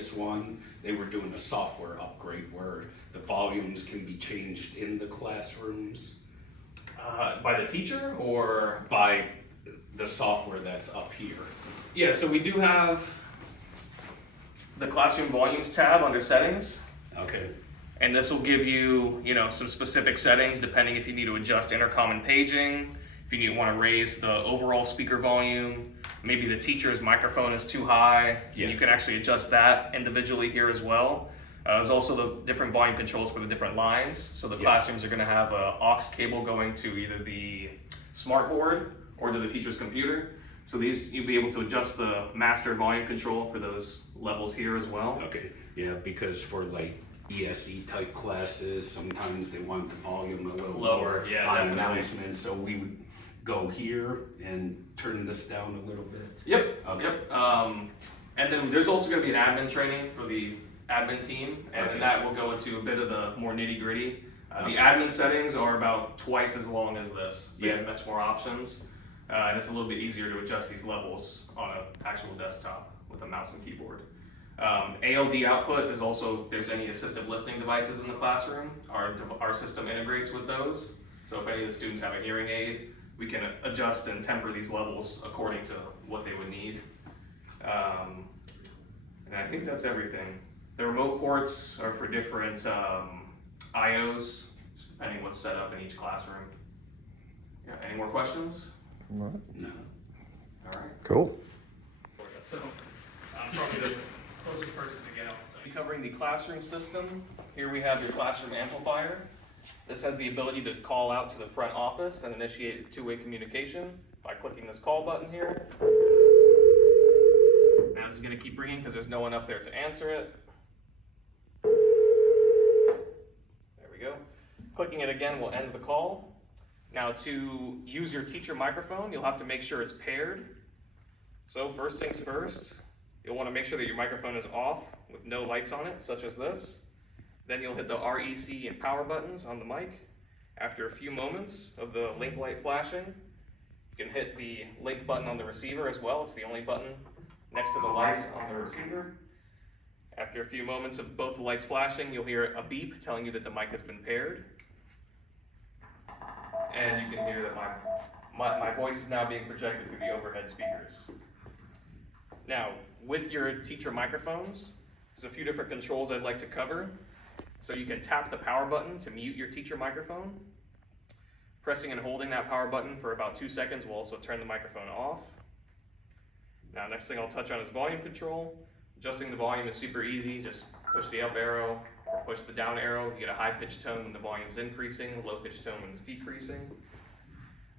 previous one, they were doing a software upgrade where the volumes can be changed in the classrooms By the teacher or? by the software that's up here. Yeah, so we do have the classroom volumes tab under settings. Okay. And this will give you, some specific settings depending if you need to adjust intercom and paging, if you want to raise the overall speaker volume, maybe the teacher's microphone is too high. Yeah. You can actually adjust that individually here as well. There's also the different volume controls for the different lines. So the classrooms are going to have an aux cable going to either the smart board or to the teacher's computer. So these, you'll be able to adjust the master volume control for those levels here as well. Okay, yeah, because for like ESE type classes, sometimes they want the volume a little Lower, yeah, on definitely. announcements, so we would go here and turn this down a little bit. Yep, Okay. yep. And then there's also going to be an admin training for the admin team, and then that will go into a bit of the more nitty gritty. The admin settings are about twice as long as this, so you have much more options, and it's a little bit easier to adjust these levels on an actual desktop with a mouse and keyboard. ALD output is also, if there's any assistive listening devices in the classroom, our system integrates with those. So if any of the students have a hearing aid, we can adjust and temper these levels according to what they would need. And I think that's everything. The remote ports are for different IOs, just depending what's set up in each classroom. Yeah, any more questions? No. No. All right. Cool. So, I'm probably the closest person to get out. So, covering the classroom system, here we have your classroom amplifier. This has the ability to call out to the front office and initiate two-way communication by clicking this call button here. Now this is going to keep ringing because there's no one up there to answer it. There we go. Clicking it again will end the call. Now to use your teacher microphone, you'll have to make sure it's paired. So first things first, you'll want to make sure that your microphone is off with no lights on it, such as this. Then you'll hit the REC and power buttons on the mic. After a few moments of the link light flashing, you can hit the link button on the receiver as well. It's the only button next to the lights on the receiver. After a few moments of both the lights flashing, you'll hear a beep telling you that the mic has been paired. And you can hear that my voice is now being projected through the overhead speakers. Now, with your teacher microphones, there's a few different controls I'd like to cover. So you can tap the power button to mute your teacher microphone. Pressing and holding that power button for about 2 seconds will also turn the microphone off. Now, next thing I'll touch on is volume control. Adjusting the volume is super easy. Just push the up arrow or push the down arrow. You get a high-pitched tone when the volume's increasing, low-pitched tone when it's decreasing.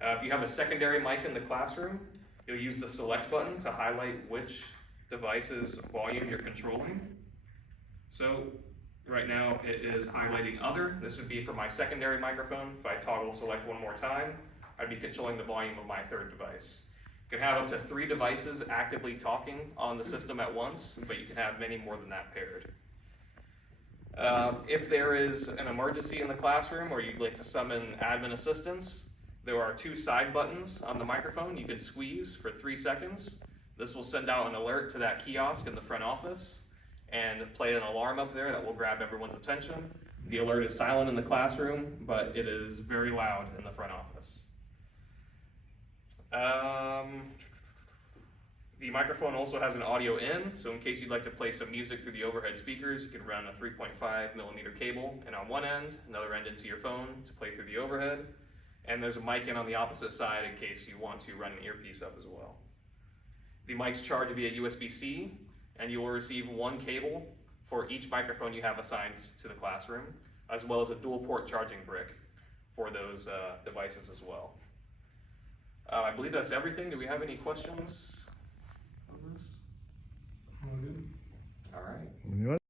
If you have a secondary mic in the classroom, you'll use the select button to highlight which device's volume you're controlling. So right now it is highlighting other. This would be for my secondary microphone. If I toggle select one more time, I'd be controlling the volume of my third device. You can have up to 3 devices actively talking on the system at once, but you can have many more than that paired. If there is an emergency in the classroom or you'd like to summon admin assistance, there are 2 side buttons on the microphone you can squeeze for 3 seconds. This will send out an alert to that kiosk in the front office and play an alarm up there that will grab everyone's attention. The alert is silent in the classroom, but it is very loud in the front office. The microphone also has an audio in, so in case you'd like to play some music through the overhead speakers, you can run a 3.5 millimeter cable in on one end, another end into your phone to play through the overhead. And there's a mic in on the opposite side in case you want to run an earpiece up as well. The mics charge via USB-C, and you will receive 1 cable for each microphone you have assigned to the classroom, as well as a dual port charging brick for those devices as well. I believe that's everything. Do we have any questions on this? All right.